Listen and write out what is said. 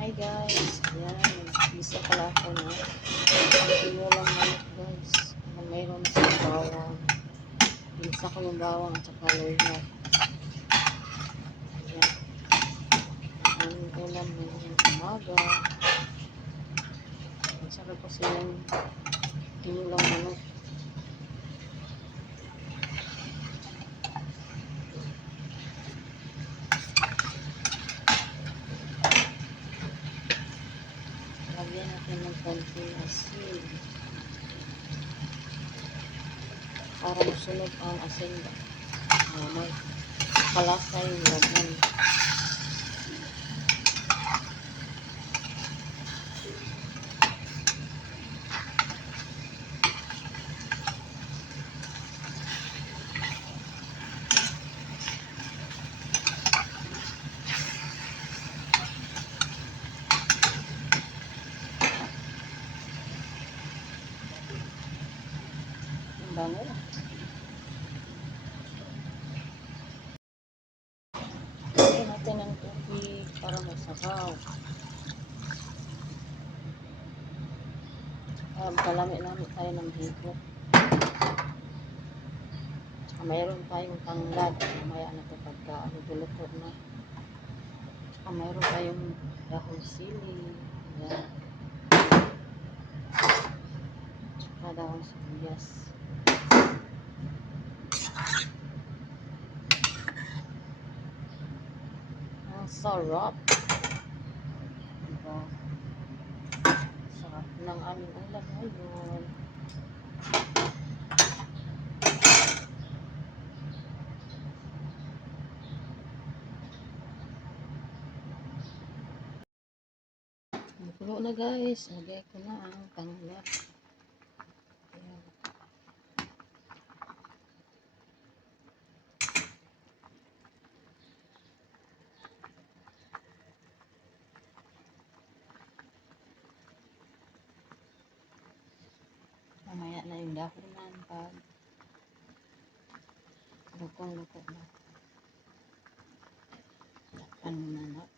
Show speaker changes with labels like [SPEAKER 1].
[SPEAKER 1] Hi guys, ayan, isa pala ako no. Tinulang manok guys. Na mayroon sa bawang. Isa ko yung bawang at saka loya. Ayan. Ang ulam ngayon umaga. At saka ko silang tinulang manok. Konting asin. Para masunod ang asin. Uh, may kalasa yung laman. Bango. Lagyan natin ng tubig para masabaw. Um, kalami-lami tayo ng higop. Saka mayroon tayong tanglad. Mamaya na ito pagka luto na. Saka mayroon tayong dahon sili. Ayan. Saka dahon sibuyas. Ang sarap. Diba? Sarap ng aming ulam ngayon. Nakulo na guys. Lagay ko na ang tanglad. Ayan. Dahunan pag lukong-luko na. Ano na na.